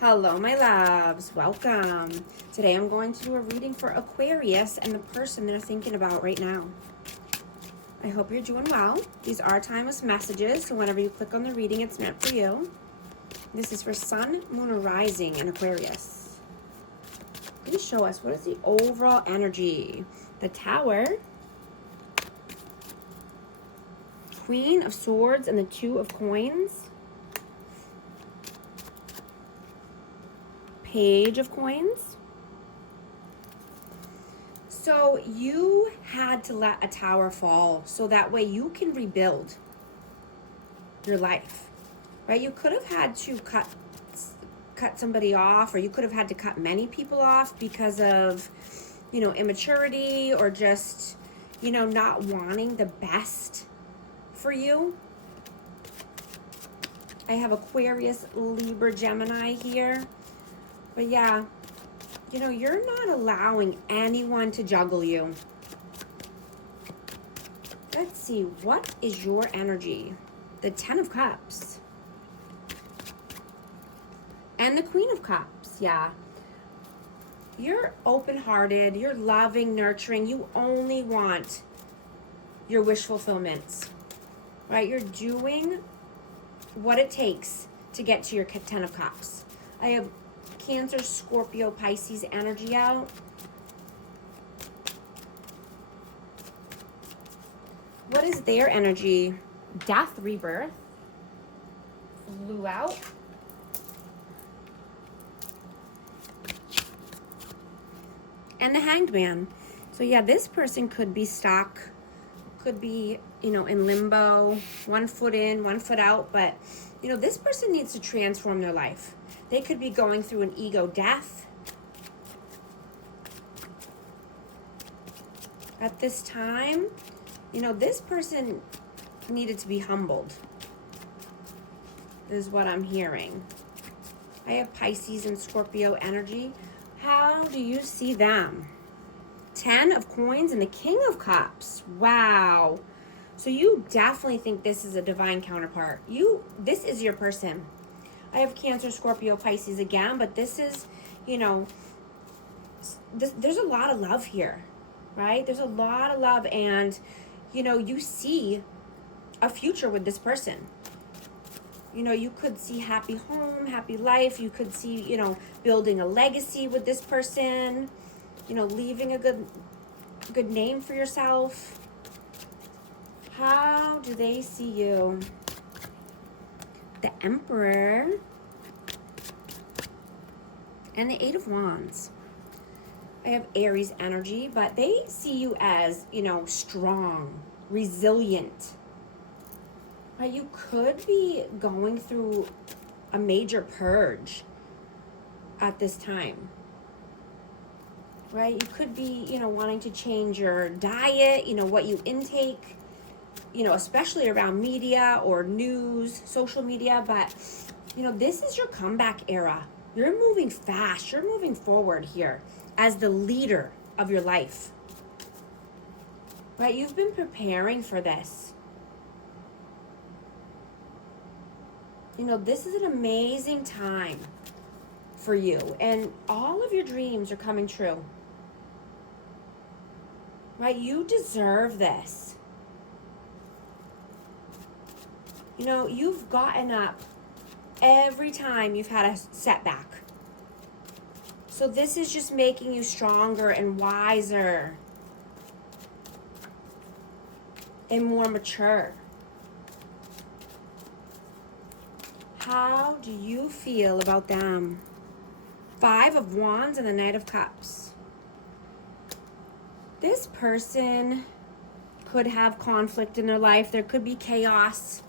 Hello, my loves. Welcome. Today I'm going to do a reading for Aquarius and the person they're thinking about right now. I hope you're doing well. These are timeless messages, so whenever you click on the reading, it's meant for you. This is for Sun, Moon, or Rising in Aquarius. Please show us, what is the overall energy? The Tower, Queen of Swords, and the Two of Coins. Page of Coins. So you had to let a tower fall so that way you can rebuild your life, right? You could have had to cut somebody off, or you could have had to cut many people off because of, immaturity, or just, not wanting the best for you. I have Aquarius, Libra, Gemini here. But yeah, you're not allowing anyone to juggle you. Let's see, what is your energy? The Ten of Cups. And the Queen of Cups, yeah. You're open-hearted, you're loving, nurturing, you only want your wish fulfillments, right? You're doing what it takes to get to your Ten of Cups. I have Cancer, Scorpio, Pisces energy out. What is their energy? Death, rebirth. Flew out. And the Hanged Man. So yeah, this person could be stuck, could be, in limbo, one foot in, one foot out, but this person needs to transform their life. They could be going through an ego death at this time. This person needed to be humbled, is what I'm hearing. I have Pisces and Scorpio energy. How do you see them? Ten of Coins and the King of Cups. Wow. So you definitely think this is a divine counterpart. This is your person. I have Cancer, Scorpio, Pisces again, but this is, there's a lot of love here, right? There's a lot of love, and, you see a future with this person. You could see happy home, happy life. You could see, building a legacy with this person, leaving a good name for yourself. How do they see you? The Emperor and the Eight of Wands. I have Aries energy, but they see you as, strong, resilient. Right? You could be going through a major purge at this time. Right? You could be, wanting to change your diet, what you intake, especially around media or news, social media. But, this is your comeback era. You're moving fast. You're moving forward here as the leader of your life. Right? You've been preparing for this. This is an amazing time for you. And all of your dreams are coming true. Right? You deserve this. You've gotten up every time you've had a setback. So this is just making you stronger and wiser and more mature. How do you feel about them? Five of Wands and the Knight of Cups. This person could have conflict in their life. There could be chaos.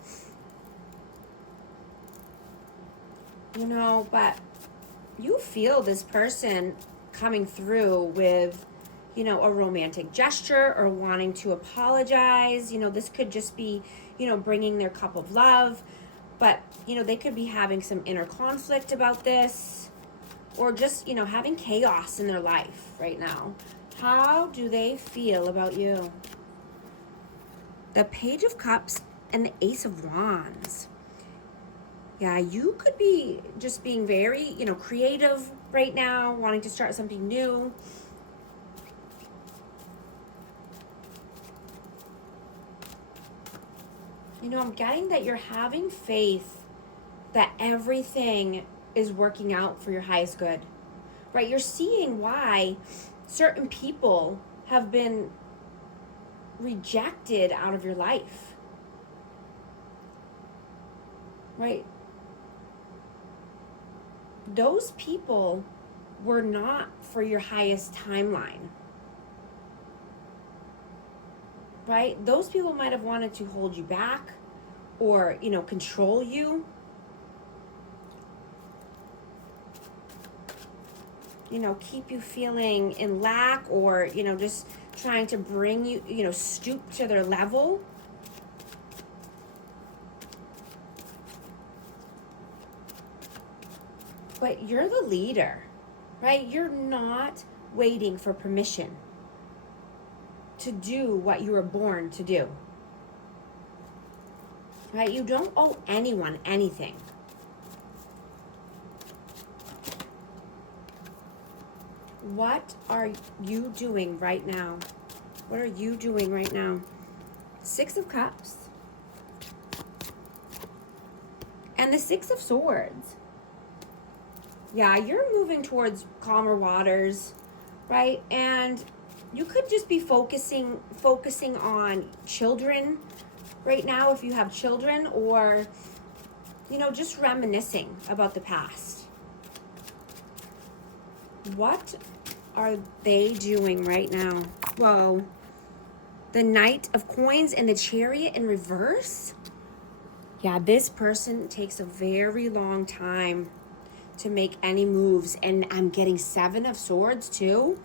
But you feel this person coming through with, a romantic gesture or wanting to apologize. This could just be, bringing their cup of love. But, they could be having some inner conflict about this, or just, having chaos in their life right now. How do they feel about you? The Page of Cups and the Ace of Wands. Yeah, you could be just being very, creative right now, wanting to start something new. I'm getting that you're having faith that everything is working out for your highest good, right? You're seeing why certain people have been rejected out of your life, right? Those people were not for your highest timeline, right? Those people might have wanted to hold you back or, control you. Keep you feeling in lack or, just trying to bring you, stoop to their level. But you're the leader, right? You're not waiting for permission to do what you were born to do, right? You don't owe anyone anything. What are you doing right now? What are you doing right now? 6 of Cups. And the 6 of Swords. Yeah, you're moving towards calmer waters, right? And you could just be focusing on children right now if you have children, or, just reminiscing about the past. What are they doing right now? Whoa. The Knight of Coins and the Chariot in reverse? Yeah, this person takes a very long time to make any moves. And I'm getting 7 of Swords too.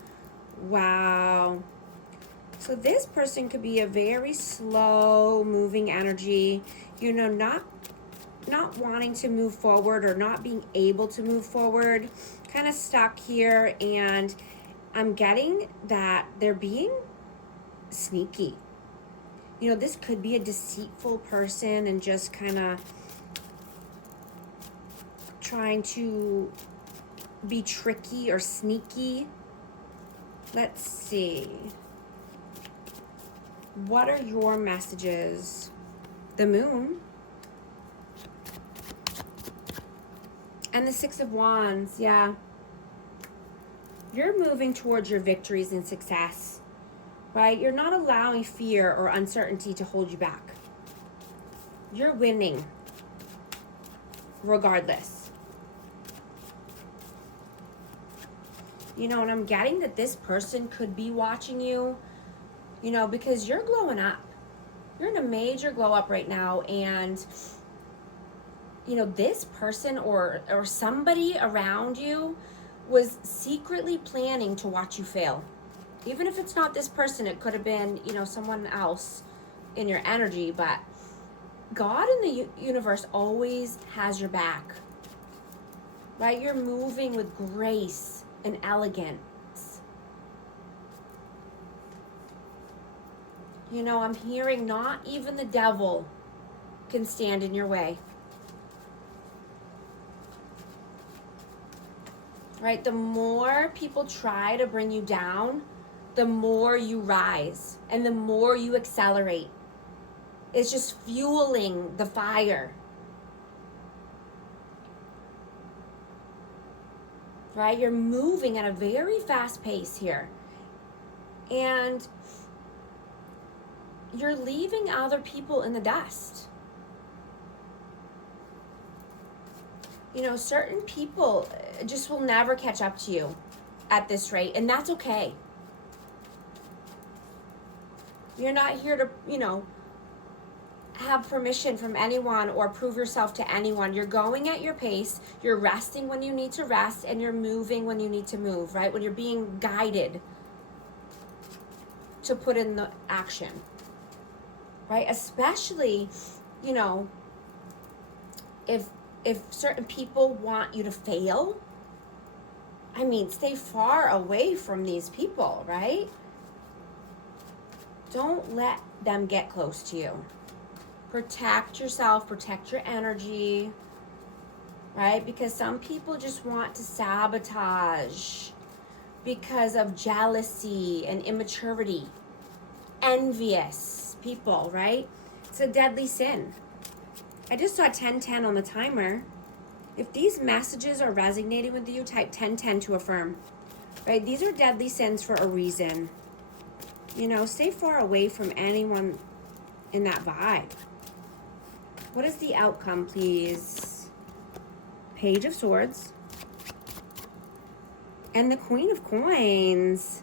Wow. So this person could be a very slow moving energy, not wanting to move forward or not being able to move forward, kind of stuck here. And I'm getting that they're being sneaky. This could be a deceitful person and just kind of trying to be tricky or sneaky. Let's see. What are your messages? The Moon. And the 6 of Wands, yeah. You're moving towards your victories and success, right? You're not allowing fear or uncertainty to hold you back. You're winning regardless. And I'm getting that this person could be watching you, because you're glowing up. You're in a major glow up right now. And, this person or somebody around you was secretly planning to watch you fail. Even if it's not this person, it could have been, someone else in your energy. But God in the universe always has your back, right? You're moving with grace and elegance. I'm hearing not even the devil can stand in your way. Right? The more people try to bring you down, the more you rise and the more you accelerate. It's just fueling the fire. Right? You're moving at a very fast pace here. And you're leaving other people in the dust. Certain people just will never catch up to you at this rate, and that's okay. You're not here to, have permission from anyone or prove yourself to anyone. You're going at your pace, you're resting when you need to rest, and you're moving when you need to move, right? When you're being guided to put in the action, right? Especially, if certain people want you to fail, stay far away from these people, right? Don't let them get close to you. Protect yourself, protect your energy. right? Because some people just want to sabotage because of jealousy and immaturity. Envious people, right? It's a deadly sin. I just saw 1010 on the timer. If these messages are resonating with you, type 1010 to affirm. Right? These are deadly sins for a reason. You know, stay far away from anyone in that vibe. What is the outcome, please? Page of Swords. And the Queen of Coins.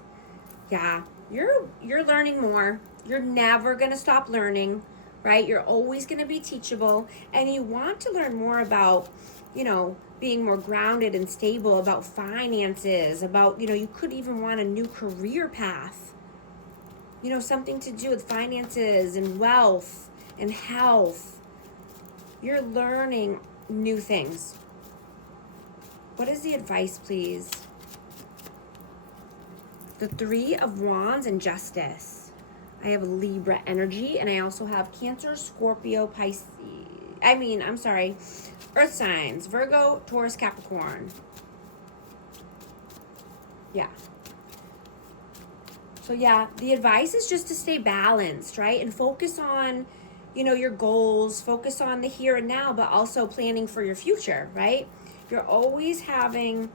Yeah, you're learning more. You're never going to stop learning, right? You're always going to be teachable. And you want to learn more about, you know, being more grounded and stable, about finances, about, you know, you could even want a new career path. You know, something to do with finances and wealth and health. You're learning new things. What is the advice, please? The Three of Wands and Justice. I have Libra energy, and I also have Cancer, Scorpio, Pisces. Earth signs. Virgo, Taurus, Capricorn. Yeah. So yeah, the advice is just to stay balanced, right? And focus on, you know, your goals, focus on the here and now, but also planning for your future, right? You're always having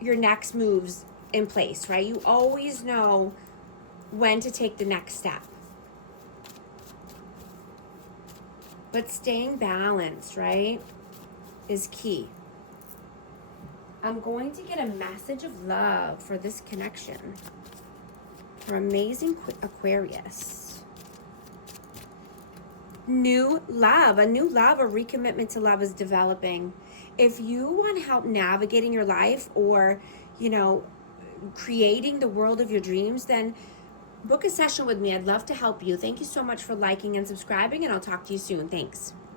your next moves in place, right? You always know when to take the next step. But staying balanced, right, is key. I'm going to get a message of love for this connection. For amazing Aquarius. New love, a recommitment to love is developing. If you want help navigating your life or, you know, creating the world of your dreams, then book a session with me. I'd love to help you. Thank you so much for liking and subscribing, and I'll talk to you soon. Thanks.